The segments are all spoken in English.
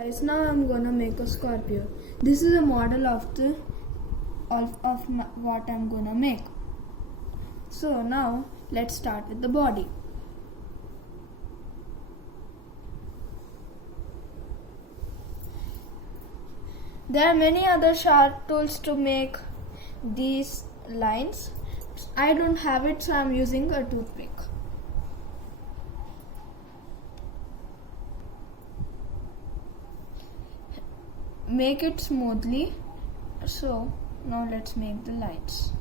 Guys, now I'm gonna make a Scorpio. This is a model of what I'm gonna make. So now let's start with the body. There are many other sharp tools to make these lines. I don't have it, so I'm using a toothpick. Make it smoothly. So now let's make the lines.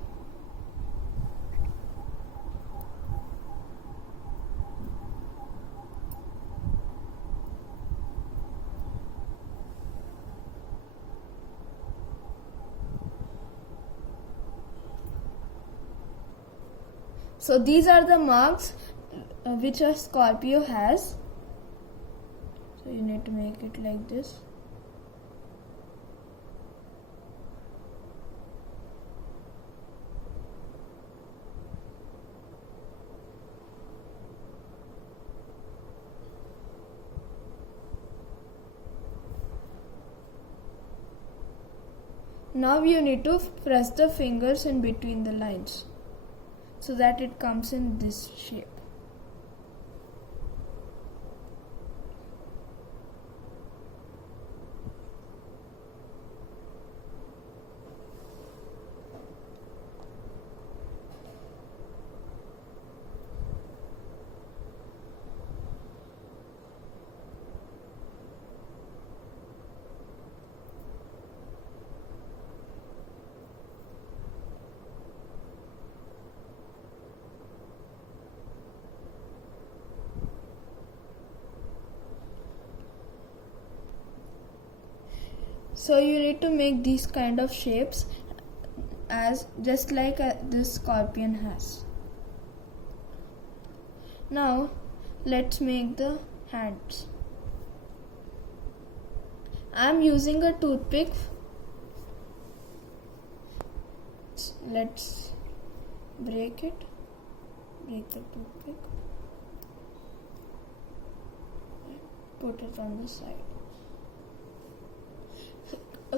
So these are the marks which a Scorpio has. So you need to make it like this. Now you need to press the fingers in between the lines so that it comes in this shape. So you need to make these kind of shapes as just like this scorpion has. Now let's make the hands. I am using a toothpick. Let's break it. Break the toothpick. Put it on the side.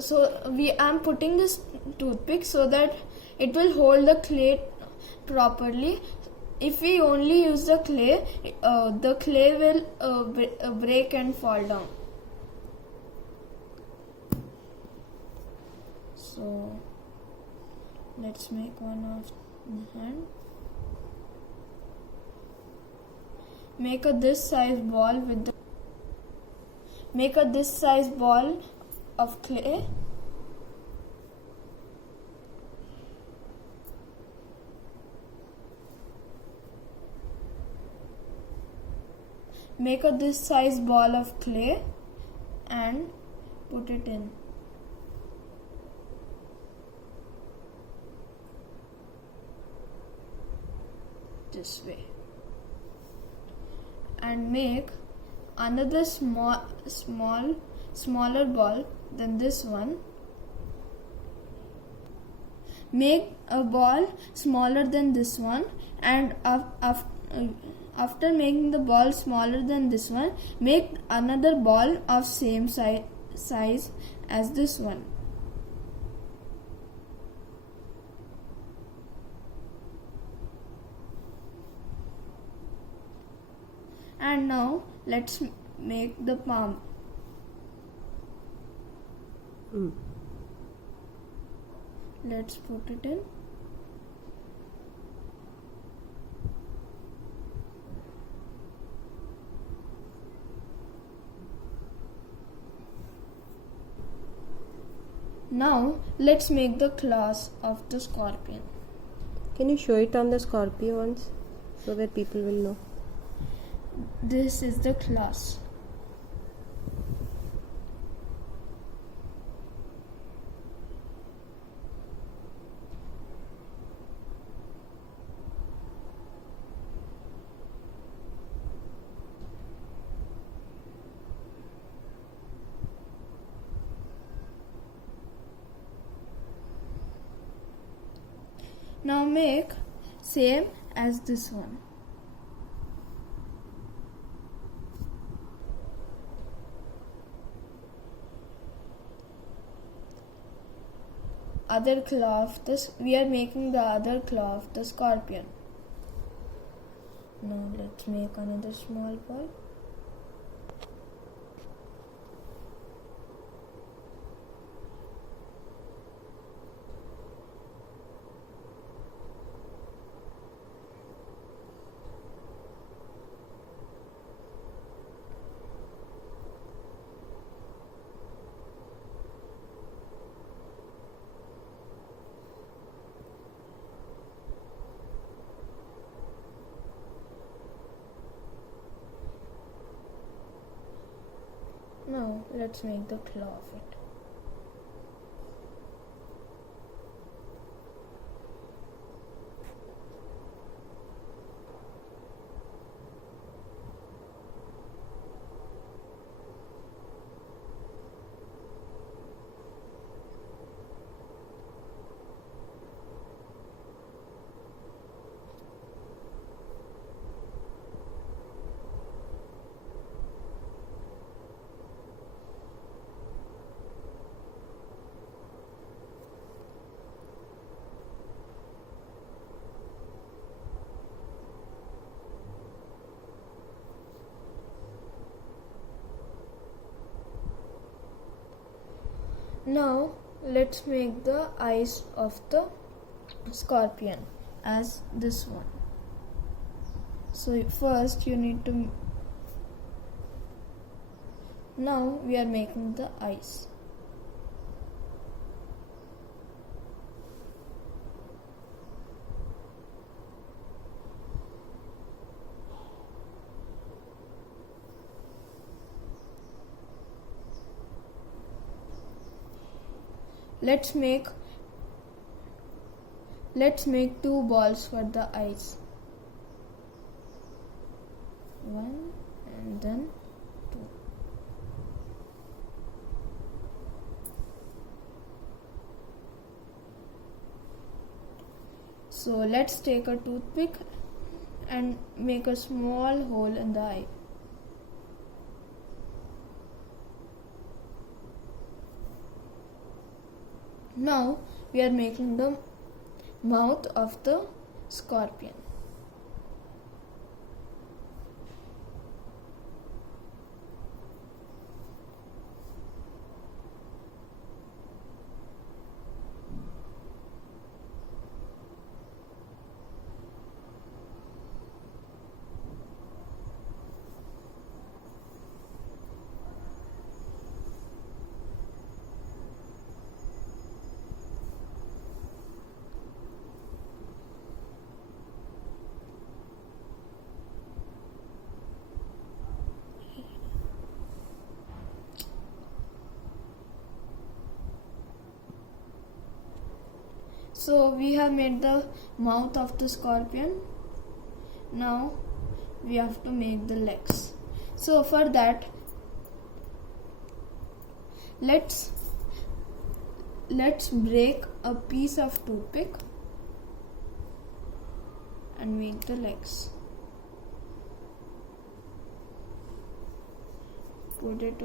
So I'm putting this toothpick so that it will hold the clay properly. If we only use the clay will break and fall down. So let's make one of the hand. Make a this size ball with the this size ball of clay. Make a this size ball of clay and put it in. This way. And make another smaller ball than this one. Make a ball smaller than this one, and after making the ball smaller than this one, make another ball of same size as this one. And now let's make the palm. Let's put it in. Now let's make the claws of the scorpion. Can you show it on the Scorpio once so that people will know? This is the claws. Now make same as this one. other claw of the we are making the other claw of the scorpion. Now let's make another small ball. Now let's make the claw of it. Now let's make the eyes of the scorpion as this one. So first you need to, now we are making the eyes. Let's make 2 balls for the eyes. 1 and then 2. So let's take a toothpick and make a small hole in the eye. Now we are making the mouth of the scorpion. So we have made the mouth of the scorpion. Now we have to make the legs. So for that, let's break a piece of toothpick and make the legs. Put it.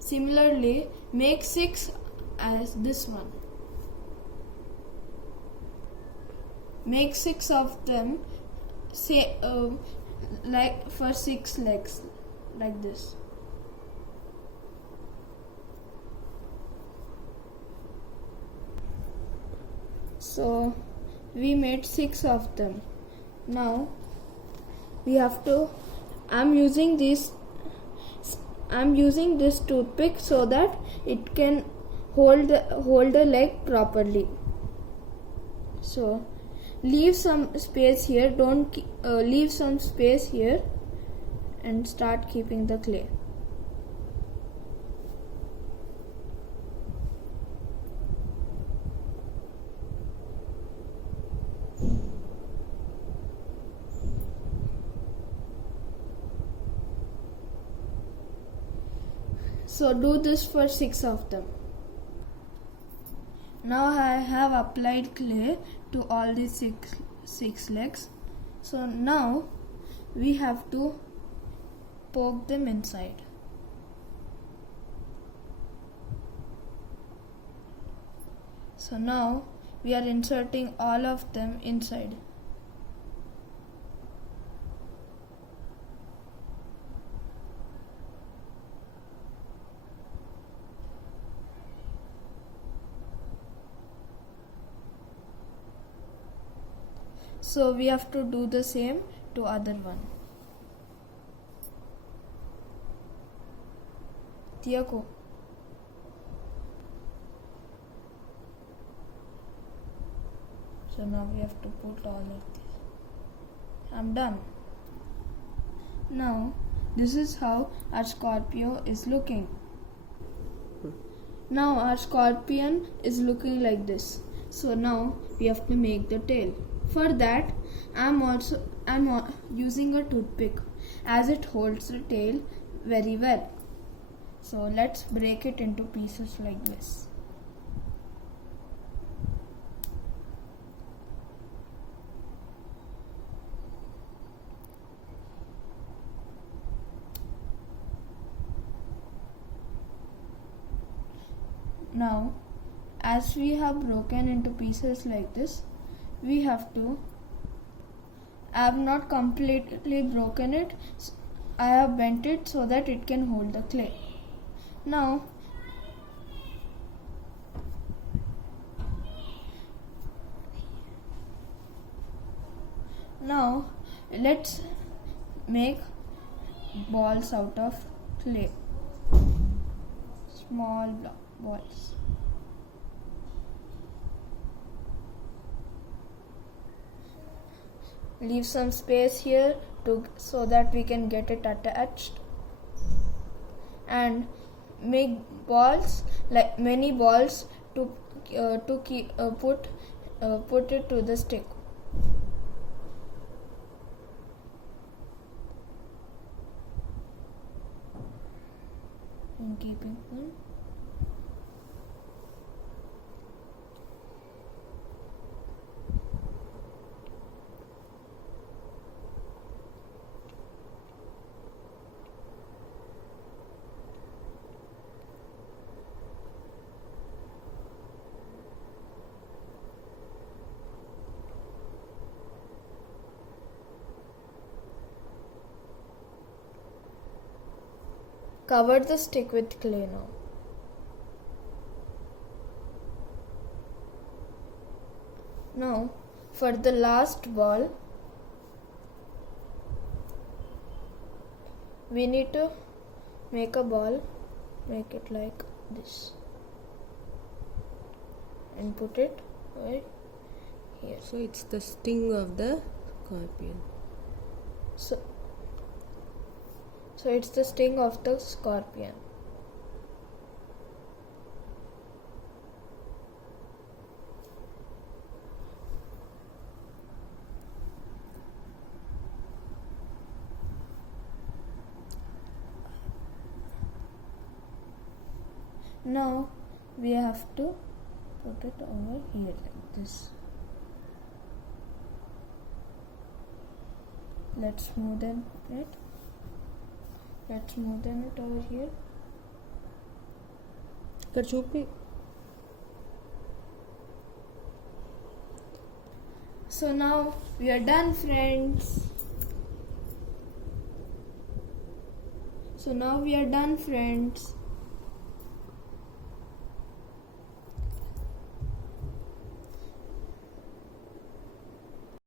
Similarly, make 6 as this one. Make 6 of them, say like for 6 legs, like this. So we made 6 of them. Now we have to. I'm using this toothpick so that it can hold the leg properly. So leave some space here. Don't leave some space here and start keeping the clay. So do this for 6 of them. Now I have applied clay to all the six legs. So now we have to poke them inside. So now we are inserting all of them inside. So we have to do the same to other one. Tiako. So now we have to put all of this. I'm done. Now this is how our Scorpio is looking. Now our scorpion is looking like this. So now we have to make the tail. For that I'm using a toothpick as it holds the tail very well. So let's break it into pieces like this. Now, as we have broken into pieces like this, we have to, I have not completely broken it, I have bent it so that it can hold the clay. Now, let's make balls out of clay. Small balls. Leave some space here so that we can get it attached, and make balls, like many balls, to put it to the stick. And keeping one. Cover the stick with clay now. Now, for the last ball, we need to make a ball, make it like this, and put it right here. So it's the sting of the scorpion. So it's the sting of the scorpion. Now we have to put it over here like this. Let's smoothen it. Let's smoothen it over here. So now we are done, friends. So now we are done, friends.